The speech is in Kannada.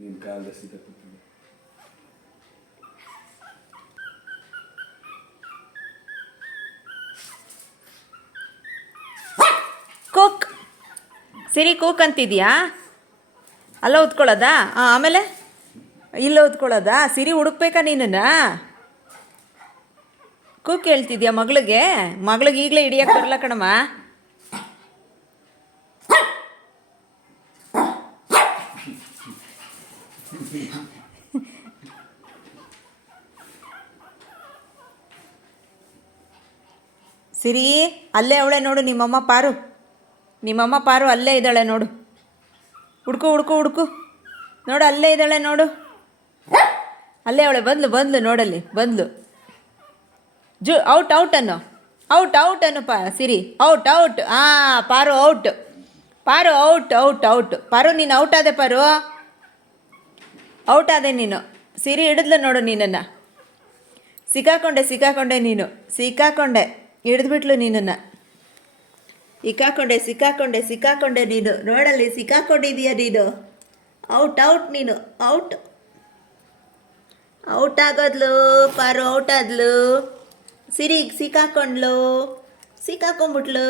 ನಿನ್ನ ಕಾಲದ ಸೀದಾ ಕೂತಿದ್ದೆ. ಕುಕ್ ಸಿರಿ ಕೂಕ್ ಅಂತಿದ್ಯಾ? ಅಲ್ಲ ಓದ್ಕೊಳ್ಳೋದಾ? ಆಮೇಲೆ ಇಲ್ಲ ಓದ್ಕೊಳ್ಳೋದಾ? ಸಿರಿ ಹುಡುಕ್ಬೇಕಾ ನೀನನ್ನ? ಕೂಕ್ ಹೇಳ್ತಿದ್ಯಾ ಮಗಳಿಗೆ ಈಗಲೇ ಹಿಡಿಯಕ್ಕೆ ಬರಲ್ಲ ಕಣಮ್ಮ. ಸಿರಿ ಅಲ್ಲೇ ಅವಳೆ ನೋಡು, ನಿಮ್ಮಮ್ಮ ಪಾರು ಅಲ್ಲೇ ಇದ್ದಾಳೆ ನೋಡು. ಹುಡುಕು ನೋಡು, ಅಲ್ಲೇ ಇದ್ದಾಳೆ ನೋಡು. ಅಲ್ಲೇ ಅವಳೆ ಬಂದ್ಲು ನೋಡಲ್ಲಿ ಬಂದ್ಲು. ಔಟ್ ಅನ್ನು ಸಿರಿ ಔಟ್. ಪಾರು ಔಟ್. ಪಾರು ನೀನು ಔಟ್ ಆದೆ. ಔಟ್ ಆದೆ ನೀನು. ಸಿರಿ ಹಿಡಿದ್ಲು ನೋಡು ನಿನ್ನನ್ನು. ಸಿಕ್ಕಾಕೊಂಡೆ ನೀನು. ಹಿಡಿದ್ಬಿಟ್ಲು ನಿನ್ನನ್ನು. ಸಿಕ್ಕಾಕೊಂಡೆ ನೀನು. ನೋಡಲ್ಲಿ ಸಿಕ್ಕಾಕೊಂಡಿದೀಯ ನೀನು. ಔಟ್ ನೀನು. ಔಟ್ ಆಗೋದ್ಲು. ಪಾರು ಔಟ್ ಆದ್ಲು. ಸಿರಿ ಸಿಕ್ಕಾಕೊಂಡ್ಬಿಟ್ಲು.